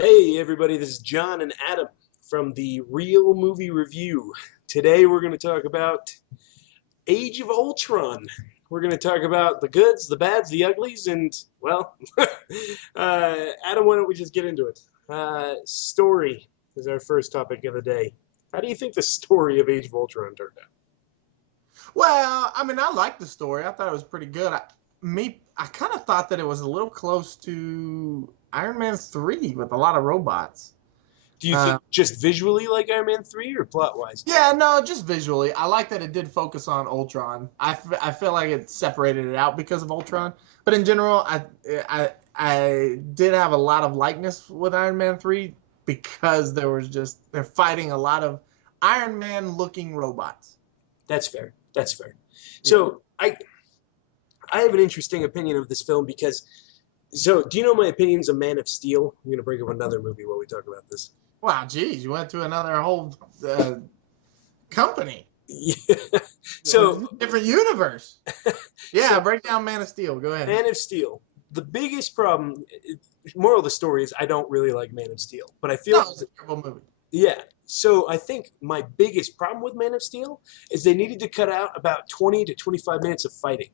Hey everybody, this is John and Adam from the Real Movie Review. Today we're going to talk about Age of Ultron. We're going to talk about the goods, the bads, the uglies, and, well, Adam, why don't we just get into it? Story is our first topic of the day. How do you think the story of Age of Ultron turned out? Well, I mean, I liked the story. I thought it was pretty good. I kind of thought that it was a little close to Iron Man 3 with a lot of robots. Do you Uh, think just visually like Iron Man 3 or plot-wise? yeah, no, just visually. I like that it did focus on Ultron. I feel like it separated it out because of Ultron. But in general, I did have a lot of likeness with Iron Man 3 because they're fighting a lot of Iron Man looking robots. That's fair. That's fair. Yeah. So I have an interesting opinion of this film because do you know my opinions of Man of Steel? I'm going to bring up another movie while we talk about this. Wow, geez, you went to another whole company. Yeah. So, Different universe. Yeah, so break down Man of Steel. Go ahead. Man of Steel. The biggest problem, moral of the story is I don't really like Man of Steel, but I feel, No, it's a terrible movie. yeah. So I think my biggest problem with Man of Steel is they needed to cut out about 20 to 25 minutes of fighting.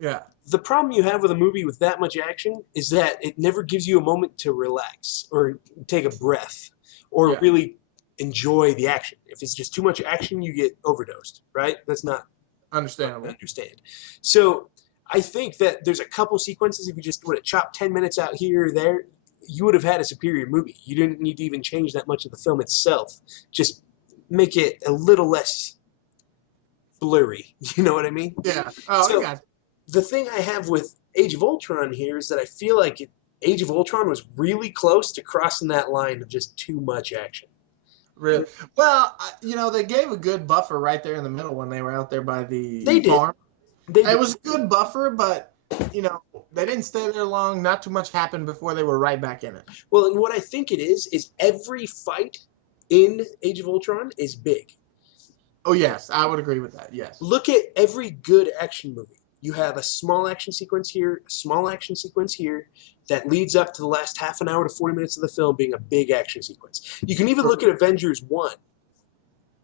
Yeah. The problem you have with a movie with that much action is that it never gives you a moment to relax or take a breath or Yeah. really enjoy the action. If it's just too much action, you get overdosed, right? That's not what I Understandable. understand. So I think that there's a couple sequences, if you just would have chopped 10 minutes out here or there, you would have had a superior movie. You didn't need to even change that much of the film itself. Just make it a little less blurry. You know what I mean? Yeah. Oh, I So got the thing I have with Age of Ultron here is that I feel like Age of Ultron was really close to crossing that line of just too much action. really. Well, they gave a good buffer right there in the middle when they were out there by the They did. farm. They It did. was a good buffer, but they didn't stay there long. Not too much happened before they were right back in it. Well, and what I think it is every fight in Age of Ultron is big. Oh yes, I would agree with that. Yes. Look at every good action movie. You have a small action sequence here, a small action sequence here, that leads up to the last half an hour to 40 minutes of the film being a big action sequence. You can even look at Avengers 1.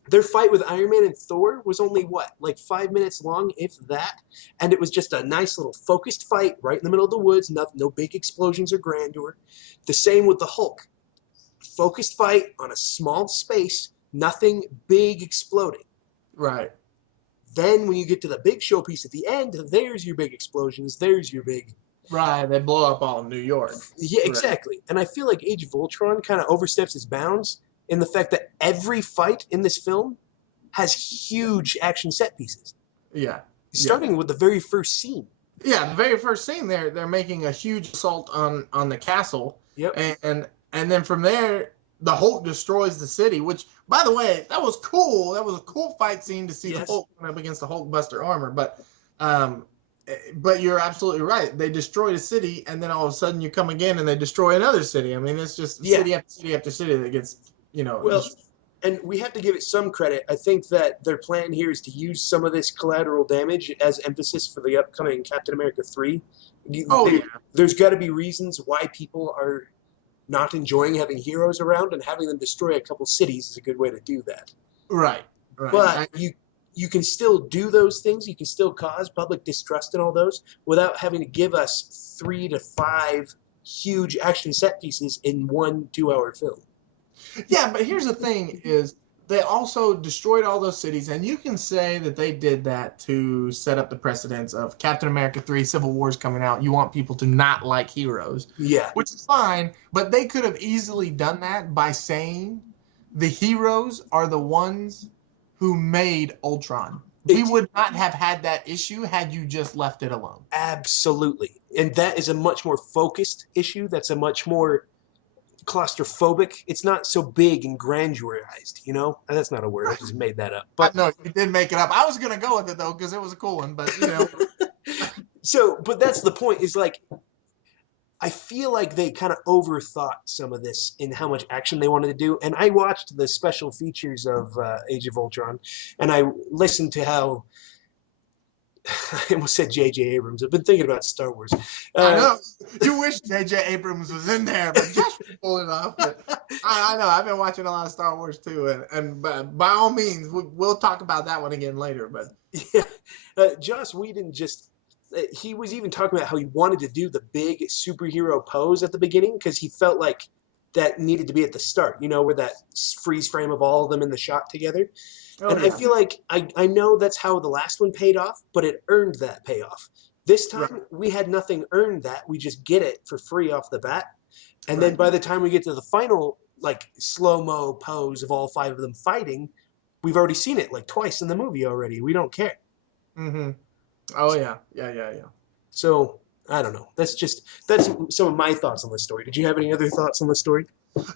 Their fight with Iron Man and Thor was only what, like 5 minutes long, if that, and it was just a nice little focused fight right in the middle of the woods. No big explosions or grandeur. The same with the Hulk. Focused fight on a small space, nothing big exploding. Right. Then when you get to the big showpiece at the end, there's your big explosions. There's your big. Right. They blow up all of New York. Yeah, Right. exactly. And I feel like Age of Ultron kind of oversteps its bounds in the fact that every fight in this film has huge action set pieces, Yeah. Yeah. starting with the very first scene. Yeah, the very first scene they're making a huge assault on the castle. Yep. And then from there the Hulk destroys the city, which by the way, that was cool. That was a cool fight scene to see the Yes. Hulk going up against the Hulkbuster armor, but you're absolutely right. They destroy a city and then all of a sudden you come again and they destroy another city. I mean, it's just Yeah. city after city after city that gets, Well, and we have to give it some credit. I think that their plan here is to use some of this collateral damage as emphasis for the upcoming Captain America 3. Oh yeah. There's got to be reasons why people are not enjoying having heroes around, and having them destroy a couple cities is a good way to do that. Right. Right. But you can still do those things. You can still cause public distrust and all those without having to give us 3 to 5 huge action set pieces in 1 2-hour film. Yeah, but here's the thing is they also destroyed all those cities, and you can say that they did that to set up the precedence of Captain America 3, Civil War's coming out. You want people to not like heroes, Yeah. which is fine, but they could have easily done that by saying the heroes are the ones who made Ultron. We would not have had that issue had you just left it alone. Absolutely. And that is a much more focused issue. That's a much more claustrophobic. It's not so big and grandirized, you know? That's not a word. I just made that up. But no, you did make it up. I was going to go with it, though, because it was a cool one. But, but that's the point, is like, I feel like they kind of overthought some of this in how much action they wanted to do. And I watched the special features of Age of Ultron, and I listened to how I almost said J.J. Abrams. I've been thinking about Star Wars. I Uh, know you wish J.J. Abrams was in there, but Josh would pull it off. But I know I've been watching a lot of Star Wars too, and by all means, we'll talk about that one again later. But yeah, Joss Whedon just. He was even talking about how he wanted to do the big superhero pose at the beginning because he felt like that needed to be at the start, where that freeze frame of all of them in the shot together. oh And I yeah, feel like I know that's how the last one paid off, but it earned that payoff. This right, time we had nothing earned that. We just get it for free off the bat. And then right. by the time we get to the final like slow-mo pose of all five of them fighting, we've already seen it like twice in the movie already. We don't care. Mm-hmm. Oh yeah, yeah, yeah, yeah. So I don't know. That's some of my thoughts on the story. Did you have any other thoughts on the story?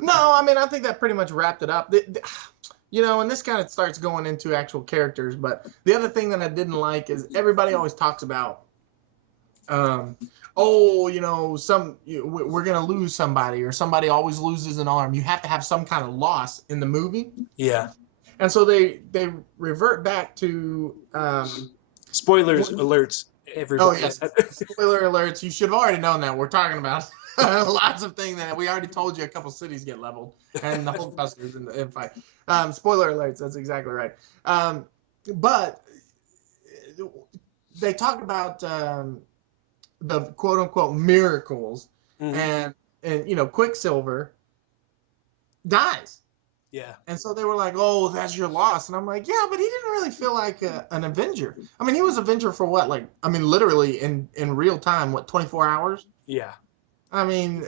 No, I mean I think that pretty much wrapped it up. And this kind of starts going into actual characters. But the other thing that I didn't like is everybody always talks about, um, oh, we're gonna lose somebody, or somebody always loses an arm. You have to have some kind of loss in the movie, Yeah. and so they revert back to, Spoilers alerts, oh everybody. yes, spoiler alerts. You should have already known that we're talking about lots of things that we already told you. A couple cities get leveled, and the whole cluster's in fight. Spoiler alerts. That's exactly right. But they talk about, the quote unquote miracles, Mhm. and Quicksilver dies. Yeah. And so they were like, "Oh, that's your loss," and I'm like, "Yeah, but he didn't really feel like an Avenger. I mean, he was Avenger for what? Like, I mean, literally in real time, what, 24 hours? Yeah. I mean,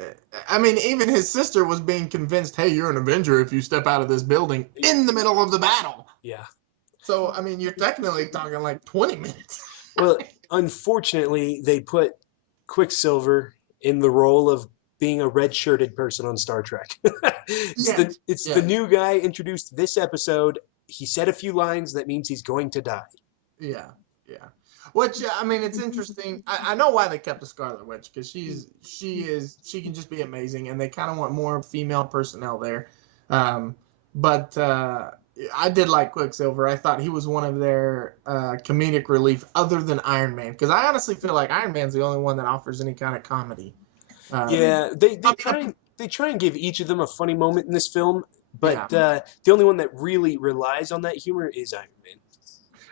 even his sister was being convinced, "Hey, you're an Avenger if you step out of this building in the middle of the battle." Yeah. So, I mean, you're technically talking like 20 minutes. Well, unfortunately, they put Quicksilver in the role of being a red-shirted person on Star Trek. it's Yeah, the yeah, new guy introduced this episode. He said a few lines that means he's going to die. yeah, yeah. Which, I mean, it's interesting. I know why they kept the Scarlet Witch, because she can just be amazing, and they kind of want more female personnel there. But I did like Quicksilver. I thought he was one of their comedic relief, other than Iron Man, because I honestly feel like Iron Man's the only one that offers any kind of comedy. Um, Yeah, they I they try mean, and they try and give each of them a funny moment in this film, yeah, but the only one that really relies on that humor is Iron Man.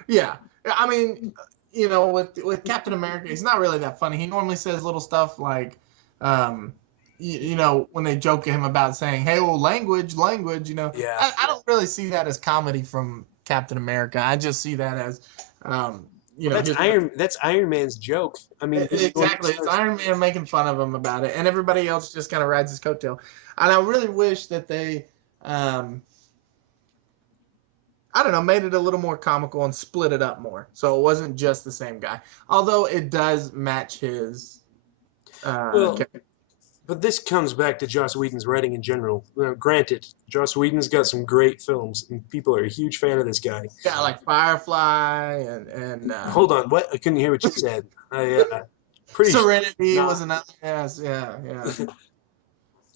yeah. I mean, with Captain America, he's not really that funny. He normally says little stuff like, um, when they joke at him about saying, "Hey, well, language." Yeah. I don't really see that as comedy from Captain America. I just see that as, Well, that's his, Iron Man's joke. I mean, he's the one that exactly. It's starts. Iron Man making fun of him about it, and everybody else just kind of rides his coattail. And I really wish that they, um, I don't know, made it a little more comical and split it up more, so it wasn't just the same guy. Although it does match his Well, character. but this comes back to Joss Whedon's writing in general. Granted, Joss Whedon's got some great films, and people are a huge fan of this guy. Yeah, like Firefly and Hold on, what? I couldn't hear what you said. I pretty sure. Serenity Nah. was another. Yes, yeah, yeah.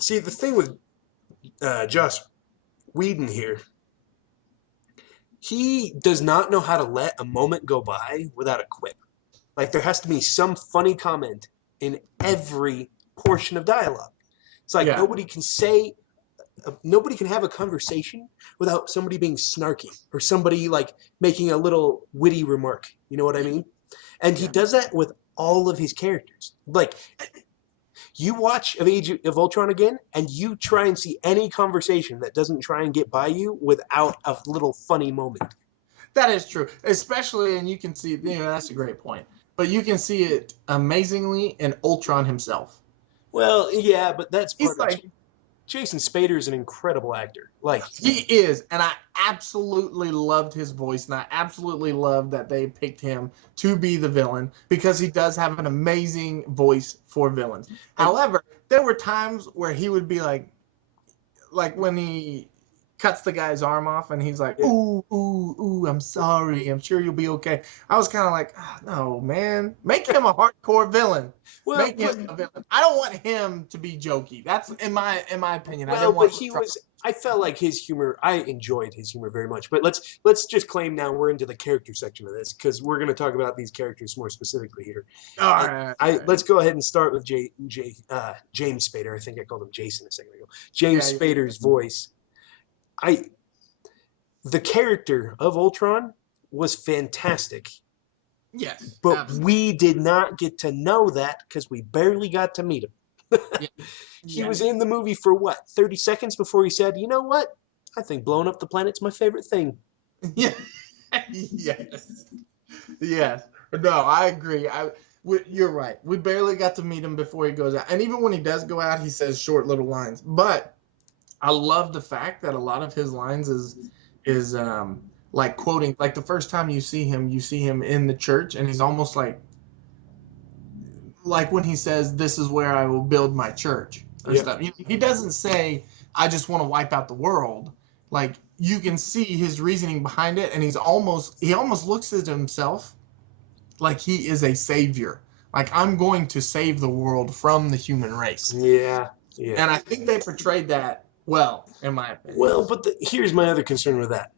See, the thing with Joss Whedon here, he does not know how to let a moment go by without a quip. Like there has to be some funny comment in every portion of dialogue. It's like Yeah, nobody can have a conversation without somebody being snarky or somebody like making a little witty remark. You know what I mean? And he yeah. does that with all of his characters. Like you watch Age of Ultron again, and you try and see any conversation that doesn't try and get by you without a little funny moment. That is true. Especially, and you can see, that's a great point. But you can see it amazingly in Ultron himself. Well, yeah, but that's He's part of like, Jason Spader is an incredible actor. Like he is, and I absolutely loved his voice, and I absolutely loved that they picked him to be the villain, because he does have an amazing voice for villains. and However, there were times where he would be like when he cuts the guy's arm off, and he's like, Yeah. "Ooh, ooh, ooh, I'm sorry. I'm sure you'll be okay." I was kind of like, oh, "No, man, make him a hardcore villain. Well, Make him a villain. I don't want him to be jokey. That's in my opinion. I well, didn't but want he Ultron. was. I felt like his humor. I enjoyed his humor very much. But let's just claim now we're into the character section of this because we're going to talk about these characters more specifically here. All And right, let's go ahead and start with James Spader. I think I called him Jason a second ago. James yeah, Spader's voice. I The character of Ultron was fantastic, yes, but absolutely. we did not get to know that because we barely got to meet him. Yeah, He yeah, was in the movie for what, 30 seconds before he said, "You know what? I think blowing up the planet's my favorite thing." yeah. Yes, yes. No, I agree. You're right. We barely got to meet him before he goes out, and even when he does go out, he says short little lines. But I love the fact that a lot of his lines is like quoting. Like the first time you see him in the church, and he's almost like when he says, "This is where I will build my church" or Yep. stuff. He doesn't say, "I just want to wipe out the world." Like you can see his reasoning behind it, and he almost looks at himself like he is a savior. Like I'm going to save the world from the human race, Yeah. Yeah. and I think they portrayed that well, in my opinion. Well, but here's my other concern with that.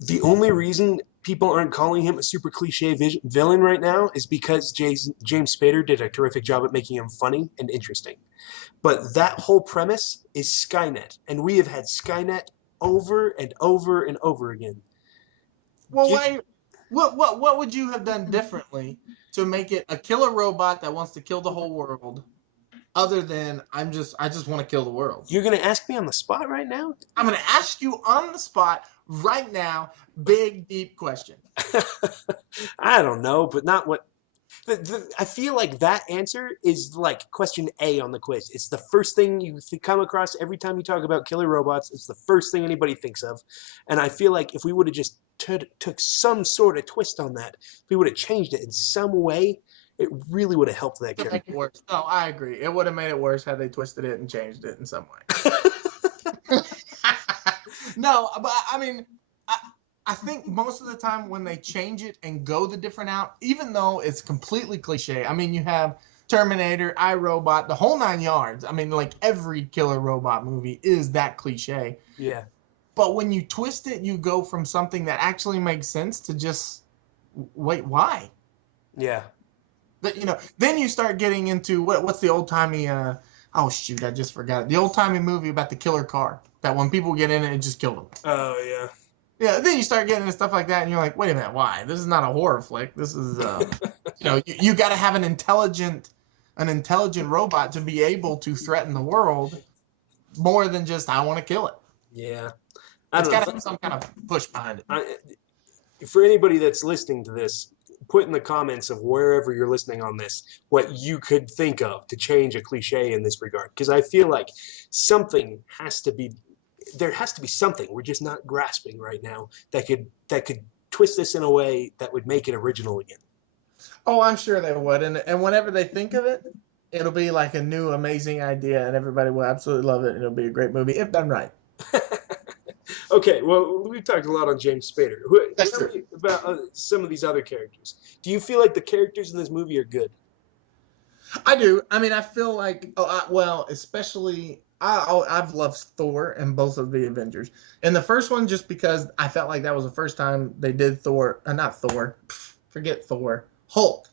The only reason people aren't calling him a super cliche villain right now is because James Spader did a terrific job at making him funny and interesting. But that whole premise is Skynet, and we have had Skynet over and over and over again. Well, Give, why? What would you have done differently to make it a killer robot that wants to kill the whole world, other than I just want to kill the world? you're gonna ask me on the spot right now? I'm gonna ask you on the spot right now, big deep question. I don't know, but not what. I feel like that answer is like question A on the quiz. It's the first thing you come across every time you talk about killer robots. It's the first thing anybody thinks of. And I feel like if we would have just took some sort of twist on that, if we would have changed it in some way, it really would have helped that To make character. it worse. No, I agree. It would have made it worse had they twisted it and changed it in some way. No, but I mean, I, I think most of the time when they change it and go the different out, even though it's completely cliche. I mean, you have Terminator, iRobot, the whole 9 yards. I mean, like every killer robot movie is that cliche. Yeah. But when you twist it, you go from something that actually makes sense to just wait, why? Yeah. But then you start getting into what's the old timey oh shoot, I just forgot it. The old timey movie about the killer car that when people get in it, it just killed them. Oh yeah. Yeah, then you start getting into stuff like that, and you're like, wait a minute, why? This is not a horror flick. This is you got to have an intelligent robot to be able to threaten the world more than just I want to kill it. Yeah. I It's don't got to know. have some kind of push behind it. For anybody that's listening to this, put in the comments of wherever you're listening on this what you could think of to change a cliche in this regard. Because I feel like something has to be there has to be something we're just not grasping right now that could twist this in a way that would make it original again. Oh, I'm sure they would, and whenever they think of it, it'll be like a new amazing idea, and everybody will absolutely love it, and it'll be a great movie if done right. Okay, well, we've talked a lot on James Spader. That's Tell true. me about some of these other characters. Do you feel like the characters in this movie are good? I do. I mean, I feel like, well, especially I've loved Thor and both of the Avengers. And the first one, just because I felt like that was the first time they did Thor, not Thor, forget Thor, Hulk.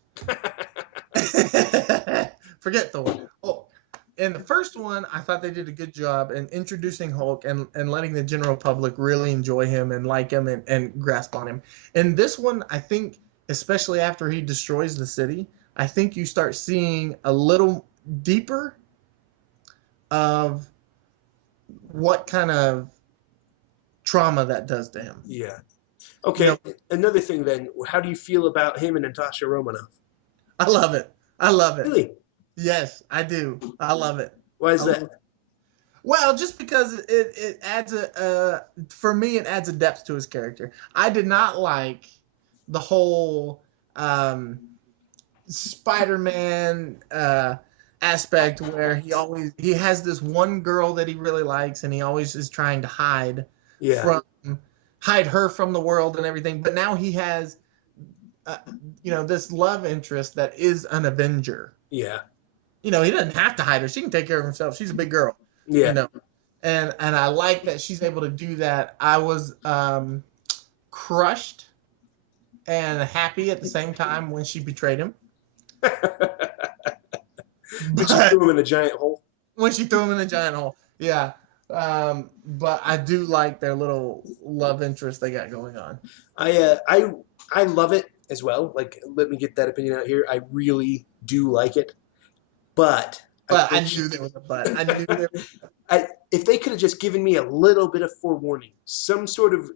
Forget Thor, Hulk. In the first one, I thought they did a good job in introducing Hulk and letting the general public really enjoy him and like him and grasp on him. In this one, I think, especially after he destroys the city, I think you start seeing a little deeper of what kind of trauma that does to him. Yeah. You Okay, know, another thing then, how do you feel about him and Natasha Romanoff? I love it. I love it. Really? Yes, I do. I love it. Why I is love that? it. Well, just because it adds for me it adds a depth to his character. I did not like the whole um, Spider-Man aspect where he has this one girl that he really likes and he always is trying to hide Yeah. from hide her from the world and everything. But now he has, uh, this love interest that is an Avenger. Yeah. He doesn't have to hide her. She can take care of herself. She's a big girl. You Yeah. know, and I like that she's able to do that. I was crushed and happy at the same time when she betrayed him. Did you But throw him in a giant hole? when she threw him in the giant hole, yeah. But I do like their little love interest they got going on. I love it as well. Like, let me get that opinion out here. I really do like it, but I But I think knew there was a but. I knew there was. if they could have just given me a little bit of forewarning, some sort of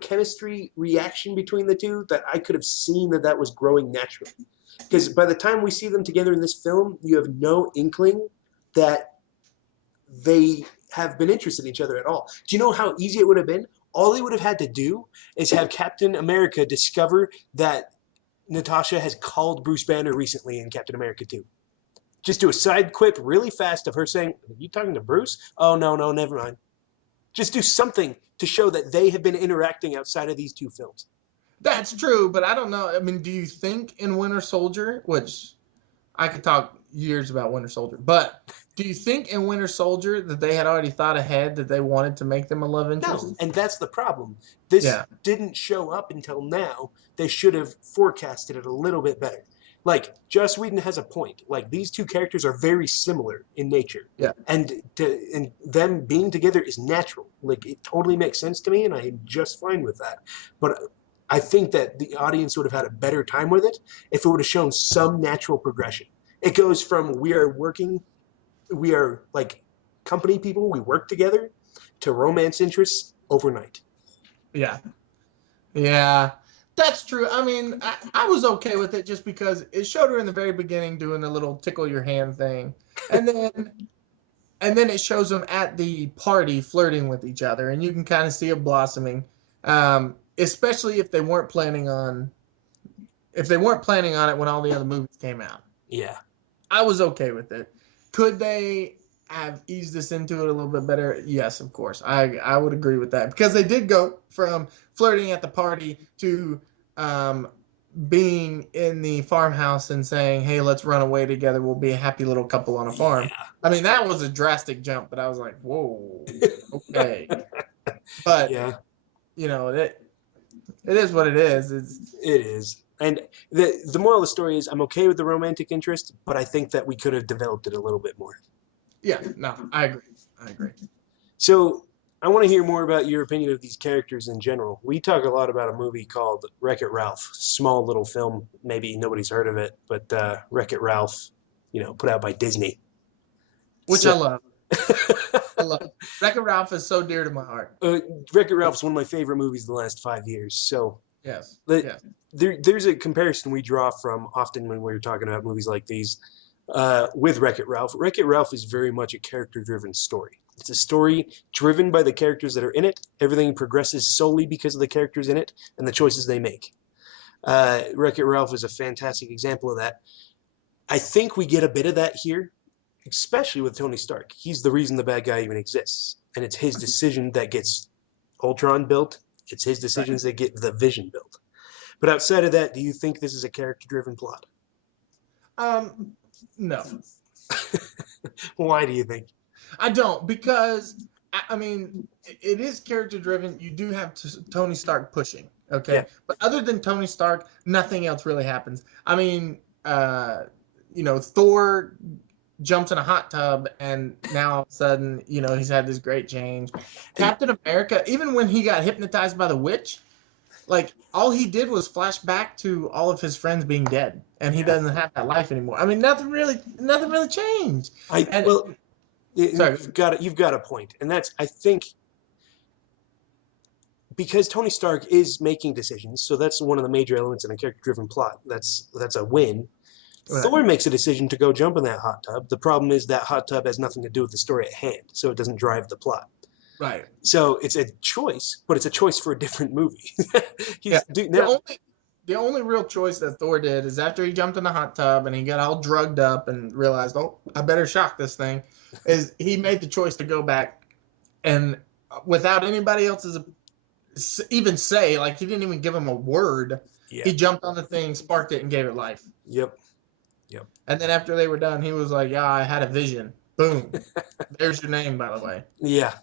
chemistry reaction between the two, that I could have seen that was growing naturally. Because by the time we see them together in this film, you have no inkling that they have been interested in each other at all. Do you know how easy it would have been? All they would have had to do is have Captain America discover that Natasha has called Bruce Banner recently in Captain America 2. Just do a side quip really fast of her saying, "Are you talking to Bruce? Oh, no, no, never mind." Just do something to show that they have been interacting outside of these two films. That's true, but I don't know. I mean, do you think in Winter Soldier, which I could talk years about Winter Soldier, but do you think in Winter Soldier that they had already thought ahead that they wanted to make them a love interest? No, and that's the problem. This Yeah. didn't show up until now. They should have forecasted it a little bit better. Like, Joss Whedon has a point. Like, these two characters are very similar in nature. Yeah. And them being together is natural. Like, it totally makes sense to me, and I am just fine with that. But I think that the audience would have had a better time with it if it would have shown some natural progression. It goes from we are like company people, we work together, to romance interests overnight. Yeah. Yeah. That's true. I mean, I was okay with it just because it showed her in the very beginning doing the little tickle your hand thing. And then it shows them at the party flirting with each other, and you can kind of see it blossoming. Especially if they weren't planning on it when all the other movies came out. Yeah. I was okay with it. Could they have eased this into it a little bit better? Yes, of course. I would agree with that because they did go from flirting at the party to um, being in the farmhouse and saying, "Hey, let's run away together. We'll be a happy little couple on a farm." Yeah. I mean, that was a drastic jump, but I was like, "Whoa, okay." But Yeah, it is what it is. It's it is. And the moral of the story is I'm okay with the romantic interest, but I think that we could have developed it a little bit more. yeah, no, I agree. I agree. So I want to hear more about your opinion of these characters in general. We talk a lot about a movie called Wreck-It Ralph. Small little film, maybe nobody's heard of it, but Wreck-It Ralph, put out by Disney. Which I So, love. I love. Wreck-It Ralph is so dear to my heart. Wreck-It Ralph is one of my favorite movies of the last 5 years. So Yes. the, Yes. there's a comparison we draw from often when we're talking about movies like these with Wreck-It Ralph. Wreck-It Ralph is very much a character-driven story. It's a story driven by the characters that are in it. Everything progresses solely because of the characters in it and the choices they make. Wreck-It Ralph is a fantastic example of that. I think we get a bit of that here, especially with Tony Stark. He's the reason the bad guy even exists, and it's his decision that gets Ultron built. It's his decisions that get the Vision built. But outside of that, do you think this is a character-driven plot? No, Why do you think? I don't because I mean it is character driven. You do have Tony Stark pushing, Yeah, okay, but other than Tony Stark, nothing else really happens. I mean, Thor jumps in a hot tub and now all of a sudden, he's had this great change. and Captain America, even when he got hypnotized by the witch, like all he did was flash back to all of his friends being dead, and he yeah, doesn't have that life anymore. I mean, nothing really changed. I And well, sorry, you've got a point, and that's I think because Tony Stark is making decisions, so that's one of the major elements in a character-driven plot. That's a win. right, Thor makes a decision to go jump in that hot tub. The problem is that hot tub has nothing to do with the story at hand, so it doesn't drive the plot. right. So it's a choice, but it's a choice for a different movie. Yeah. Dude, The now, only the only real choice that Thor did is after he jumped in the hot tub and he got all drugged up and realized, oh, I better shock this thing, is he made the choice to go back and without anybody else's even say, like he didn't even give him a word. Yeah. He jumped on the thing, sparked it, and gave it life. Yep. Yep. And then after they were done, he was like, "Yeah, I had a vision. Boom. There's your name, by the way." Yeah.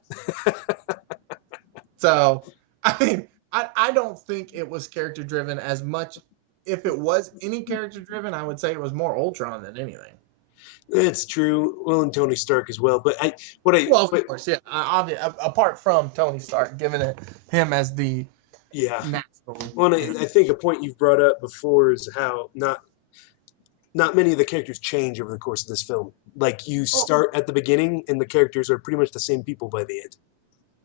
So, I mean, I don't think it was character driven as much. If it was any character driven, I would say it was more Ultron than anything. It's true. Well, and Tony Stark as well. But Well, of course, yeah. Apart from Tony Stark, giving it him as the yeah. natural. Well, I think a point you've brought up before is how not many of the characters change over the course of this film. Like you Oh, start at the beginning, and the characters are pretty much the same people by the end.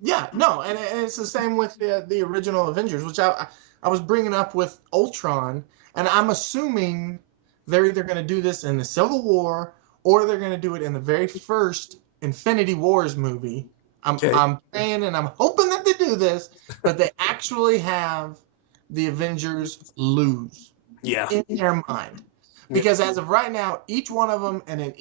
yeah, no, and it's the same with the original Avengers, which I was bringing up with Ultron, and I'm assuming they're either going to do this in the Civil War or they're going to do it in the very first Infinity Wars movie. Okay. I'm praying and I'm hoping that they do this, but they actually have the Avengers lose Yeah. in their mind, Yep. because as of right now, each one of them and in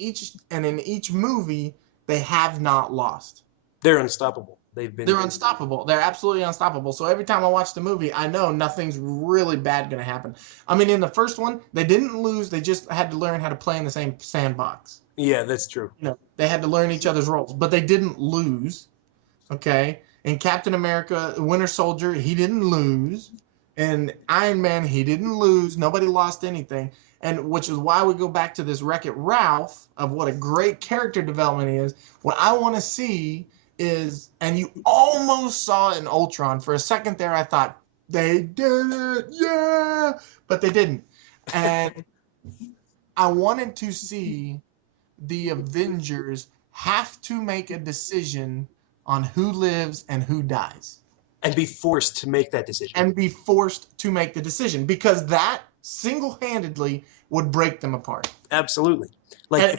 each movie they have not lost. They're unstoppable. They've been. They're unstoppable. They're absolutely unstoppable. So every time I watch the movie, I know nothing's really bad going to happen. I mean, in the first one, they didn't lose. They just had to learn how to play in the same sandbox. Yeah, that's true. You know, they had to learn each other's roles, but they didn't lose. Okay. In Captain America, Winter Soldier, he didn't lose. And Iron Man, he didn't lose. Nobody lost anything. And which is why we go back to this Wreck-It Ralph of what a great character development is. What I want to see is, and you almost saw it in Ultron. For a second there, I thought, they did it, yeah, but they didn't. And I wanted to see the Avengers have to make a decision on who lives and who dies. And be forced to make that decision. And be forced to make the decision, because that single-handedly would break them apart. Absolutely. Like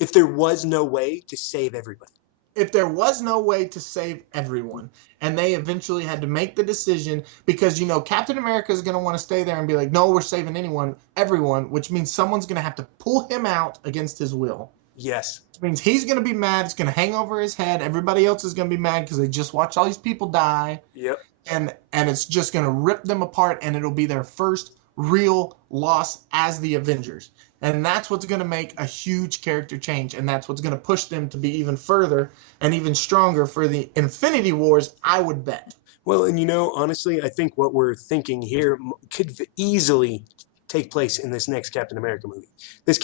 if there was no way to save everybody. If there was no way to save everyone, and they eventually had to make the decision, because you know Captain America is going to want to stay there and be like, no, we're saving everyone, which means someone's going to have to pull him out against his will. Yes. Which means he's going to be mad. It's going to hang over his head. Everybody else is going to be mad because they just watched all these people die. Yep. And it's just going to rip them apart, and it'll be their first real loss as the Avengers. And that's what's going to make a huge character change, and that's what's going to push them to be even further and even stronger for the Infinity Wars, I would bet. Well, and you know, honestly, I think what we're thinking here could easily take place in this next Captain America movie. This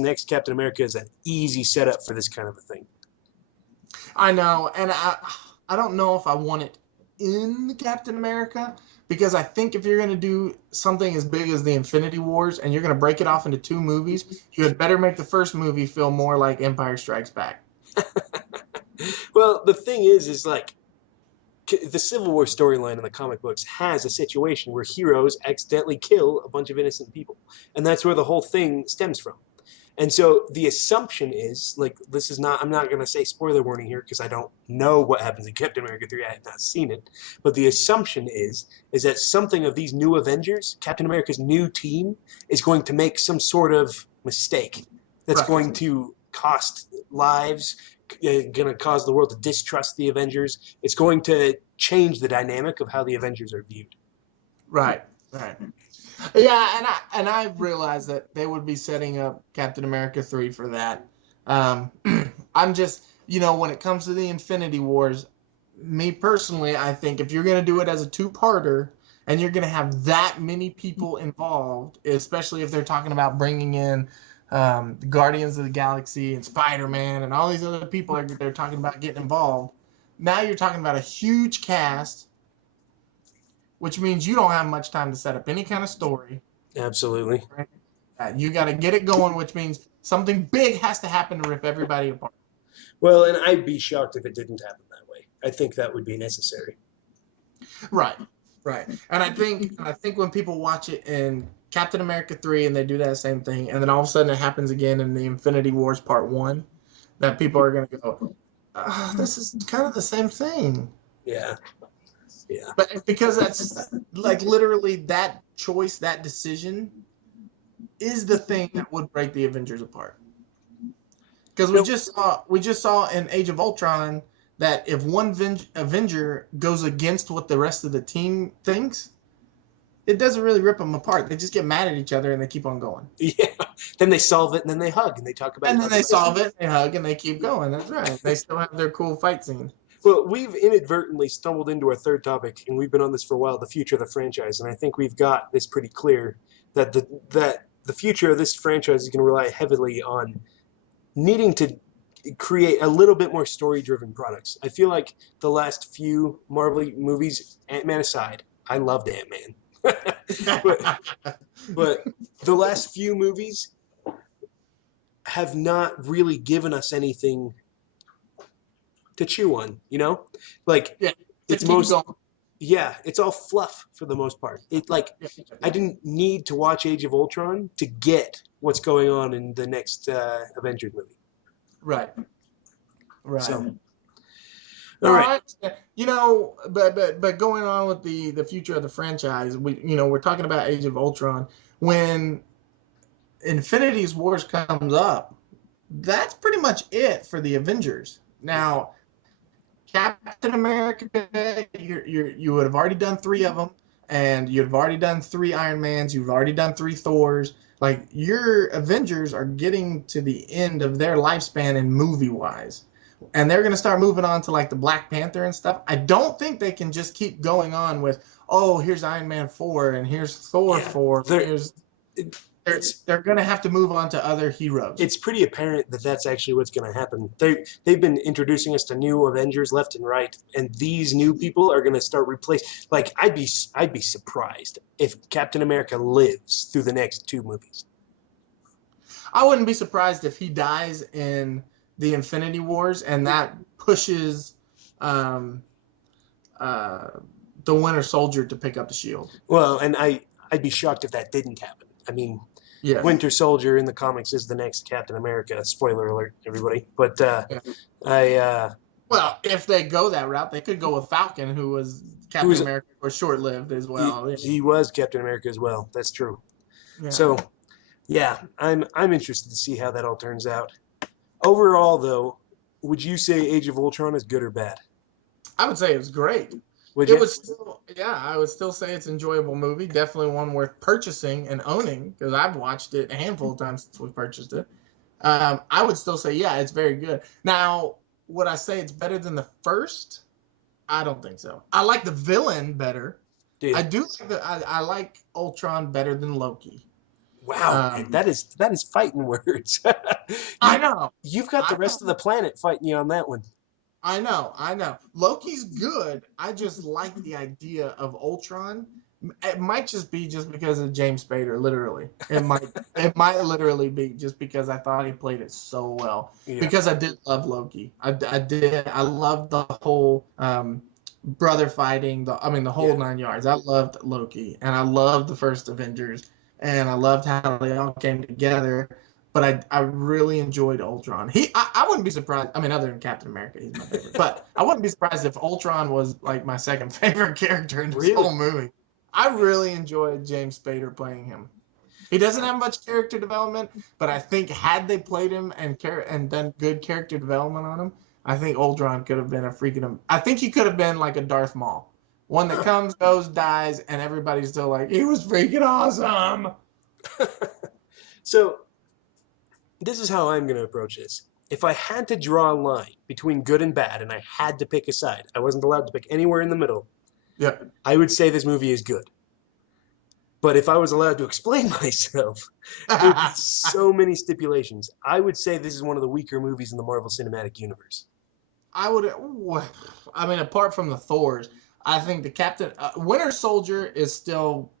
next Captain America is an easy setup for this kind of a thing. I know, and I don't know if I want it in Captain America, because I think if you're going to do something as big as the Infinity Wars and you're going to break it off into two movies, you had better make the first movie feel more like Empire Strikes Back. Well, the thing is like the Civil War storyline in the comic books has a situation where heroes accidentally kill a bunch of innocent people, and that's where the whole thing stems from. And so the assumption is, like, this is not, I'm not going to say spoiler warning here because I don't know what happens in Captain America 3. I have not seen it. But the assumption is that something of these new Avengers, Captain America's new team, is going to make some sort of mistake that's going to cost lives, going to cause the world to distrust the Avengers. It's going to change the dynamic of how the Avengers are viewed. Right. Yeah, and I realized that they would be setting up Captain America 3 for that. I'm just, when it comes to the Infinity Wars, me personally, I think if you're going to do it as a two-parter and you're going to have that many people involved, especially if they're talking about bringing in the Guardians of the Galaxy and Spider-Man and all these other people they're talking about getting involved, now you're talking about a huge cast, which means you don't have much time to set up any kind of story. Absolutely. Right? You got to get it going, which means something big has to happen to rip everybody apart. Well, and I'd be shocked if it didn't happen that way. I think that would be necessary. Right. And I think when people watch it in Captain America 3 and they do that same thing, and then all of a sudden it happens again in the Infinity Wars Part 1, that people are going to go, this is kind of the same thing. Yeah. But because that's like literally that choice, that decision is the thing that would break the Avengers apart. Because we just saw in Age of Ultron that if one Avenger goes against what the rest of the team thinks, it doesn't really rip them apart. They just get mad at each other and they keep on going. Yeah. Then they solve it and then they hug and they talk about And then they consequences. solve it, they hug, and they keep going. That's right. They still have their cool fight scene. Well, we've inadvertently stumbled into our third topic, and we've been on this for a while, the future of the franchise. And I think we've got this pretty clear that the future of this franchise is going to rely heavily on needing to create a little bit more story-driven products. I feel like the last few Marvel movies, Ant-Man aside, I loved Ant-Man. but the last few movies have not really given us anything to chew on, you know? Like Yeah, it's most yeah, it's all fluff for the most part. It like I didn't need to watch Age of Ultron to get what's going on in the next Avengers movie. Right. Right. So, no, all right. you know, but going on with the future of the franchise, we're talking about Age of Ultron. When Infinity's Wars comes up, that's pretty much it for the Avengers. Now, Captain America, you would have already done 3 of them, and you'd have already done 3 Iron Mans. You've already done 3 Thors. Like your Avengers are getting to the end of their lifespan in movie wise, and they're gonna start moving on to like the Black Panther and stuff. I don't think they can just keep going on with, oh, here's Iron Man 4 and here's Thor 4. They're going to have to move on to other heroes. It's pretty apparent that that's actually what's going to happen. They've been introducing us to new Avengers left and right, and these new people are going to start replacing. Like I'd be surprised if Captain America lives through the next 2 movies. I wouldn't be surprised if he dies in the Infinity Wars, and that pushes the Winter Soldier to pick up the shield. Well, and I'd be shocked if that didn't happen. I mean, yes. Winter Soldier in the comics is the next Captain America. Spoiler alert, everybody. But well, if they go that route, they could go with Falcon, who was Captain America, was short-lived as well. He was Captain America as well. That's true. Yeah. So, yeah, I'm interested to see how that all turns out. Overall, though, would you say Age of Ultron is good or bad? I would say it was great. It was still, I would still say it's an enjoyable movie. Definitely one worth purchasing and owning, because I've watched it a handful of times since we purchased it. I would still say, yeah, it's very good. Now, would I say it's better than the first? I don't think so. I like the villain better. I do. I like Ultron better than Loki. Wow, that is fighting words. I know. You've got the rest of the planet fighting you on that one. I know. Loki's good. I just like the idea of Ultron. It might just be just because of James Spader, literally. It might literally be just because I thought he played it so well. Yeah. Because I did love Loki. I did. I loved the whole brother fighting. The whole 9 yards. I loved Loki, and I loved the first Avengers, and I loved how they all came together. But I really enjoyed Ultron. I wouldn't be surprised. I mean, other than Captain America, he's my favorite. But I wouldn't be surprised if Ultron was like my second favorite character in this whole movie. I really enjoyed James Spader playing him. He doesn't have much character development, but I think had they played him and done good character development on him, I think Ultron could have been I think he could have been like a Darth Maul. One that comes, goes, dies, and everybody's still like, he was freaking awesome. So, this is how I'm going to approach this. If I had to draw a line between good and bad, and I had to pick a side, I wasn't allowed to pick anywhere in the middle. Yeah, I would say this movie is good. But if I was allowed to explain myself, there'd be so many stipulations. I would say this is one of the weaker movies in the Marvel Cinematic Universe. Apart from the Thors, I think the Winter Soldier is still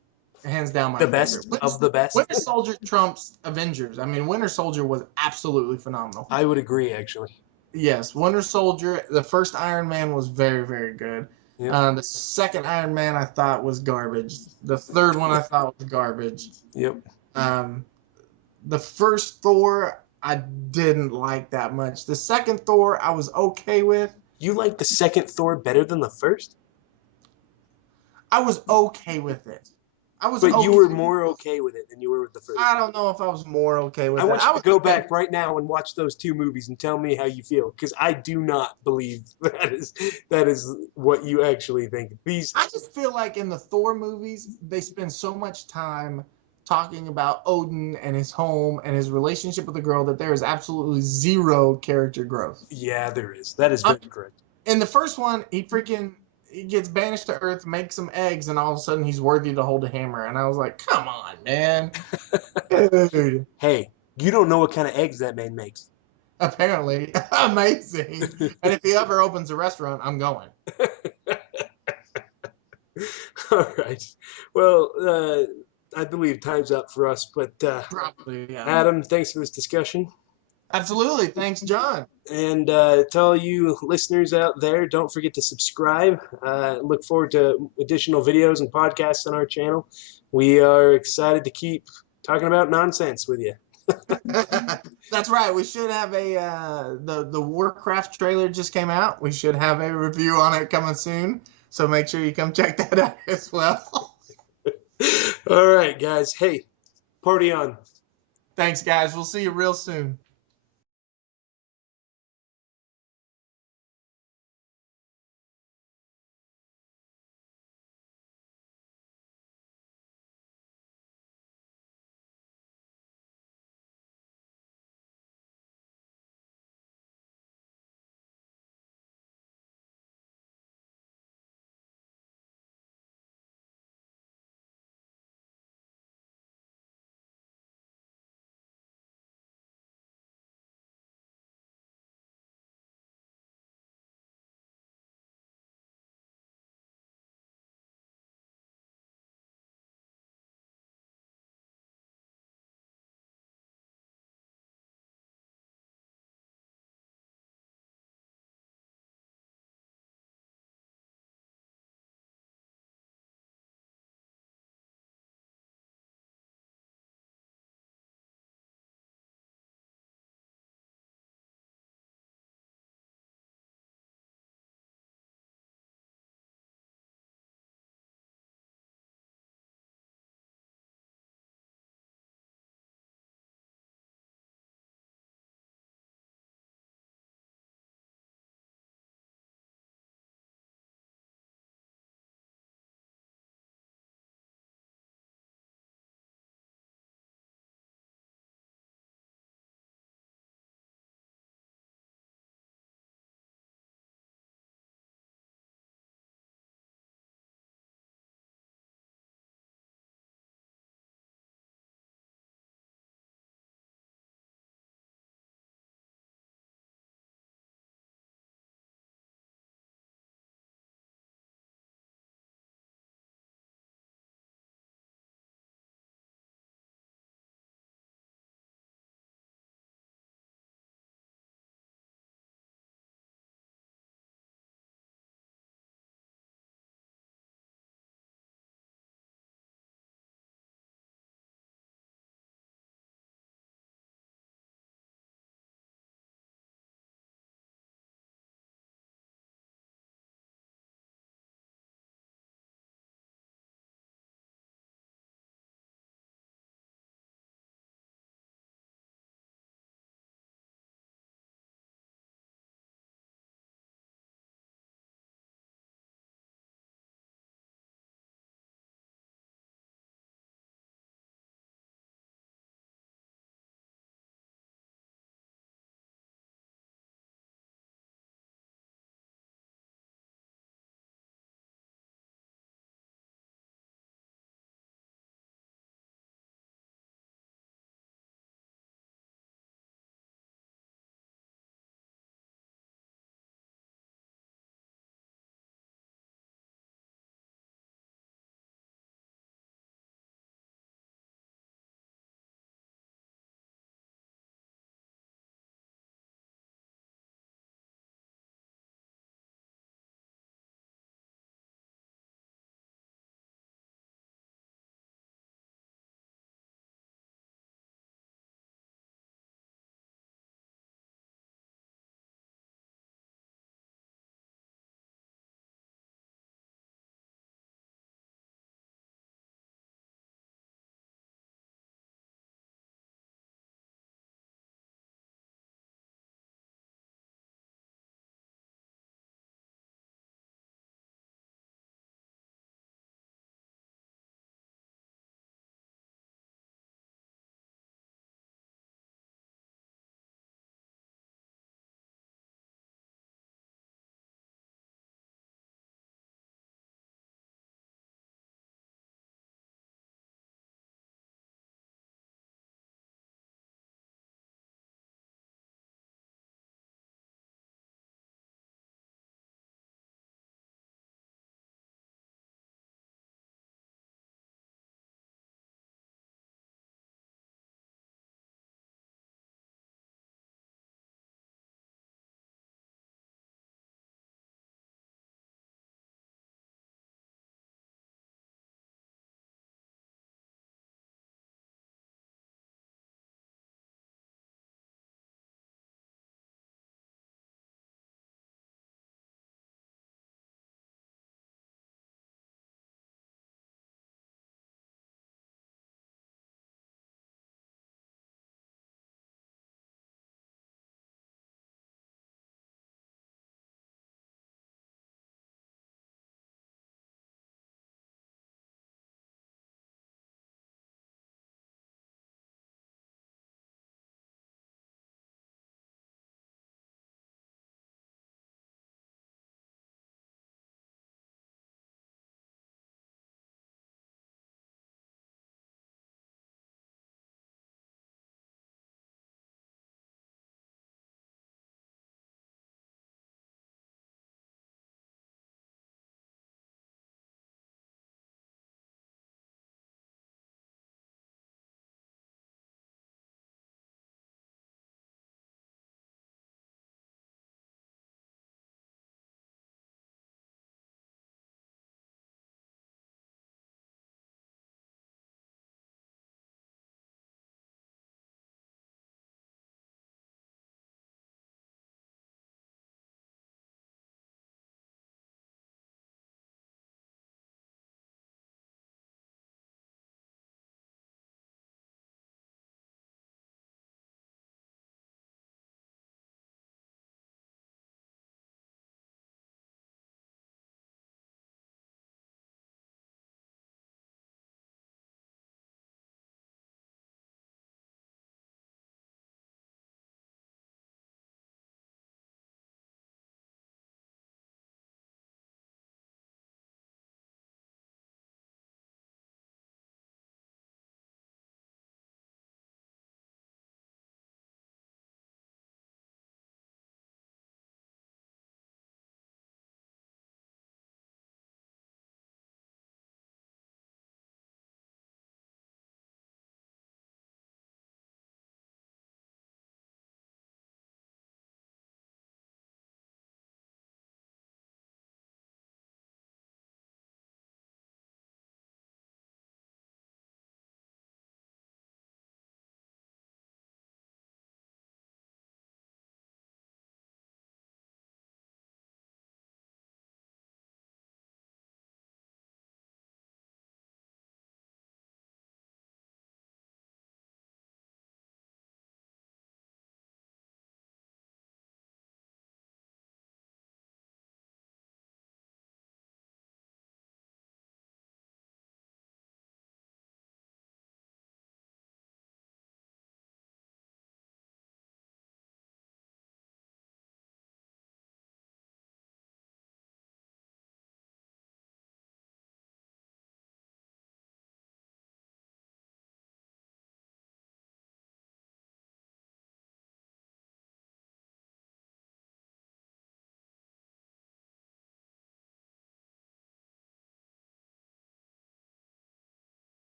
hands down my best of the best. Winter Soldier trumps Avengers. I mean, Winter Soldier was absolutely phenomenal. I would agree, actually. Yes, Winter Soldier. The first Iron Man was very, very good. Yep. The second Iron Man I thought was garbage. The third one I thought was garbage. Yep. The first Thor I didn't like that much. The second Thor I was okay with. You like the second Thor better than the first? I was okay with it. I was But you were okay. more okay with it than you were with the first. I don't know if I was more okay with I it. want you I to was go okay. back right now and watch those two movies and tell me how you feel, because I do not believe that is what you actually think. These, I just feel like in the Thor movies, they spend so much time talking about Odin and his home and his relationship with the girl that there is absolutely zero character growth. yeah, there is. That is very correct. In the first one, he gets banished to Earth, makes some eggs, and all of a sudden he's worthy to hold a hammer. And I was like, come on, man. Dude. Hey, you don't know what kind of eggs that man makes. Apparently. Amazing. And if he ever opens a restaurant, I'm going. All right. Well, I believe time's up for us, but Probably, yeah. Adam, thanks for this discussion. Absolutely. Thanks, John. And to all you listeners out there, don't forget to subscribe. Look forward to additional videos and podcasts on our channel. We are excited to keep talking about nonsense with you. That's right. We should have a the Warcraft trailer just came out. We should have a review on it coming soon. So make sure you come check that out as well. All right, guys. Hey, party on. Thanks, guys. We'll see you real soon.